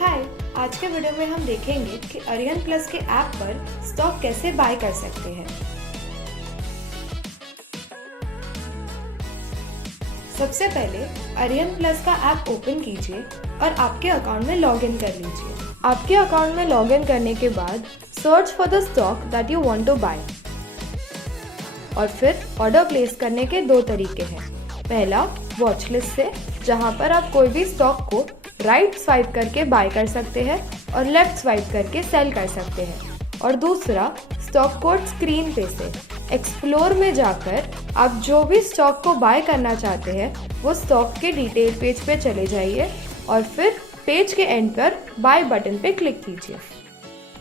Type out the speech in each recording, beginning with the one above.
हाय, आज के वीडियो में हम देखेंगे कि अरिहंत प्लस के ऐप पर स्टॉक कैसे बाय कर सकते हैं। सबसे पहले अरिहंत प्लस का ऐप ओपन कीजिए और आपके अकाउंट में लॉगिन कर लीजिए। आपके अकाउंट में लॉगिन करने के बाद search for the stock that you want to buy और फिर ऑर्डर प्लेस करने के दो तरीके हैं। पहला वॉच लिस्ट से, जहां पर आप कोई भी स्टॉक को राइट स्वाइप करके बाय कर सकते हैं और लेफ्ट स्वाइप करके सेल कर सकते हैं। और दूसरा स्टॉक कोड स्क्रीन पे से, एक्सप्लोर में जाकर आप जो भी स्टॉक को बाय करना चाहते हैं वो स्टॉक के डिटेल पेज पे चले जाइए और फिर पेज के एंड पर बाय बटन पे क्लिक कीजिए।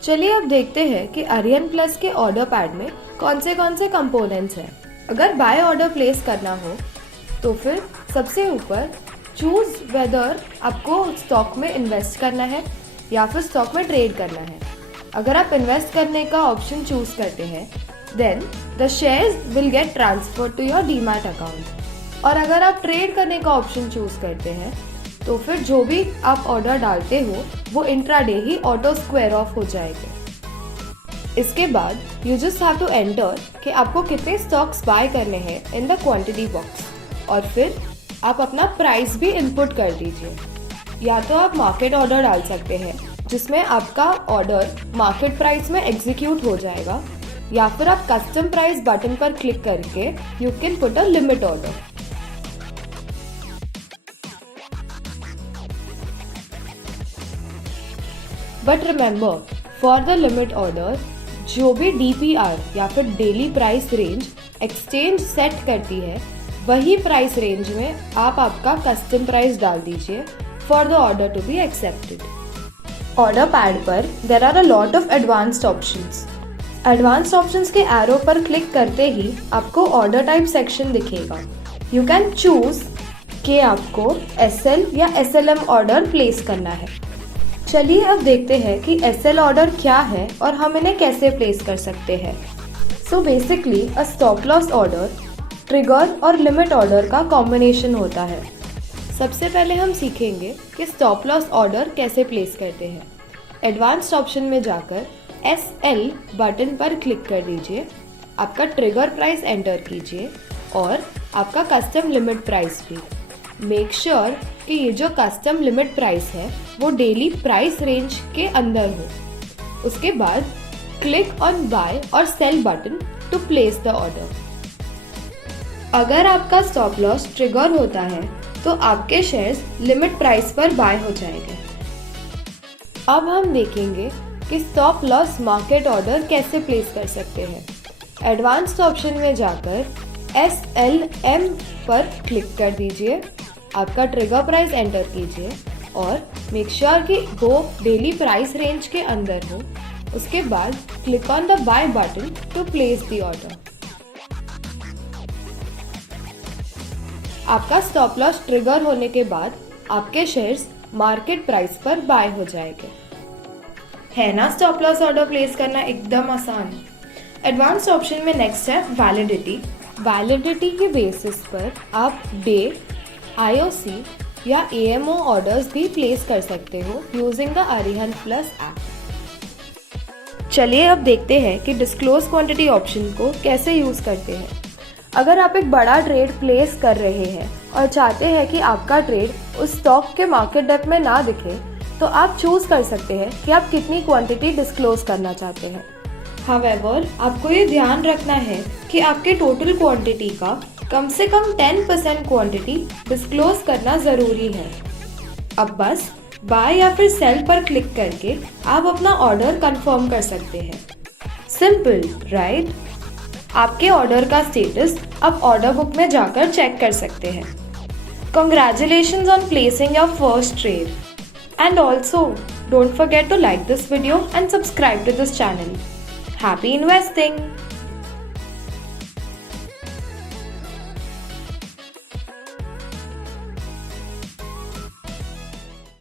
चलिए अब देखते हैं कि अरिहंत प्लस के ऑर्डर पैड में कौन से कंपोनेंट्स हैं। अगर बाय ऑर्डर प्लेस करना हो तो फिर सबसे ऊपर चूज वेदर आपको स्टॉक में इन्वेस्ट करना है या फिर स्टॉक में ट्रेड करना है। अगर आप इन्वेस्ट करने का ऑप्शन चूज करते हैं then the shares will get transfer to your demat account. और अगर आप ट्रेड करने का ऑप्शन चूज करते हैं तो फिर जो भी आप ऑर्डर डालते हो वो इंट्राडे ही ऑटो स्क्वायर ऑफ हो जाएगा। इसके बाद you just have to enter कि आपको कितने स्टॉक्स बाय करने हैं इन द क्वांटिटी बॉक्स और फिर आप अपना प्राइस भी इनपुट कर दीजिए। या तो आप मार्केट ऑर्डर डाल सकते हैं जिसमें आपका ऑर्डर मार्केट प्राइस में एग्जीक्यूट हो जाएगा, या फिर आप कस्टम प्राइस बटन पर क्लिक करके you can put a limit order. But remember, for the limit order जो भी DPR या फिर daily price range exchange set करती है वही प्राइस रेंज में आप आपका कस्टम प्राइस डाल दीजिए for the order to be accepted. Order pad पर there are a lot of advanced options. Advanced options के एरो पर क्लिक करते ही आपको ऑर्डर टाइप सेक्शन दिखेगा। यू कैन चूज कि आपको SL या SLM ऑर्डर प्लेस करना है। चलिए अब देखते हैं कि SL ऑर्डर क्या है और हम इन्हें कैसे प्लेस कर सकते हैं। So basically a stop loss order trigger और लिमिट ऑर्डर का कॉम्बिनेशन होता है। सबसे पहले हम सीखेंगे कि स्टॉप लॉस ऑर्डर कैसे प्लेस करते हैं। एडवांस्ड ऑप्शन में जाकर SL बटन पर क्लिक कर दीजिए, आपका ट्रिगर प्राइस एंटर कीजिए और आपका कस्टम लिमिट प्राइस भी। मेक श्योर कि ये जो कस्टम लिमिट प्राइस है वो डेली प्राइस रेंज के अंदर हो। उसके बाद क्लिक ऑन बाय और sell button to place the order. अगर आपका स्टॉप लॉस ट्रिगर होता है तो आपके शेयर्स लिमिट प्राइस पर बाय हो जाएंगे। अब हम देखेंगे कि स्टॉप लॉस मार्केट ऑर्डर कैसे प्लेस कर सकते हैं। एडवांस्ड ऑप्शन में जाकर SLM पर क्लिक कर दीजिए, आपका ट्रिगर प्राइस एंटर कीजिए और मेक श्योर कि वो डेली प्राइस रेंज के अंदर हो। उसके बाद click on the buy button to place the order. आपका स्टॉप लॉस ट्रिगर होने के बाद आपके शेयर्स मार्केट प्राइस पर बाय हो जाएंगे। है ना स्टॉप लॉस ऑर्डर प्लेस करना एकदम आसान। एडवांस्ड ऑप्शन में नेक्स्ट है वैलिडिटी। वैलिडिटी के बेसिस पर आप डे, IOC या AMO ऑर्डर्स भी प्लेस कर सकते हो using the Arihant plus app. चलिए अब देखते हैं कि डिस्क्लोज क्वांटिटी ऑप्शन को कैसे यूज करते हैं। अगर आप एक बड़ा ट्रेड प्लेस कर रहे हैं और चाहते हैं कि आपका ट्रेड उस स्टॉक के मार्केट डेप्थ में ना दिखे तो आप चूज कर सकते हैं कि आप कितनी क्वांटिटी डिस्क्लोज करना चाहते हैं। हावेवर, आपको ये ध्यान रखना है कि आपके टोटल क्वांटिटी का कम से कम 10% क्वांटिटी डिस्क्लोज करना ज़रूरी है। अब बस बाय या फिर सेल पर क्लिक करके आप अपना ऑर्डर कंफर्म कर सकते हैं। Simple, right? आपके ऑर्डर का स्टेटस आप ऑर्डर बुक में जाकर चेक कर सकते हैं। Congratulations on placing your first trade. And also, don't forget to like this video and subscribe to this channel. Happy investing!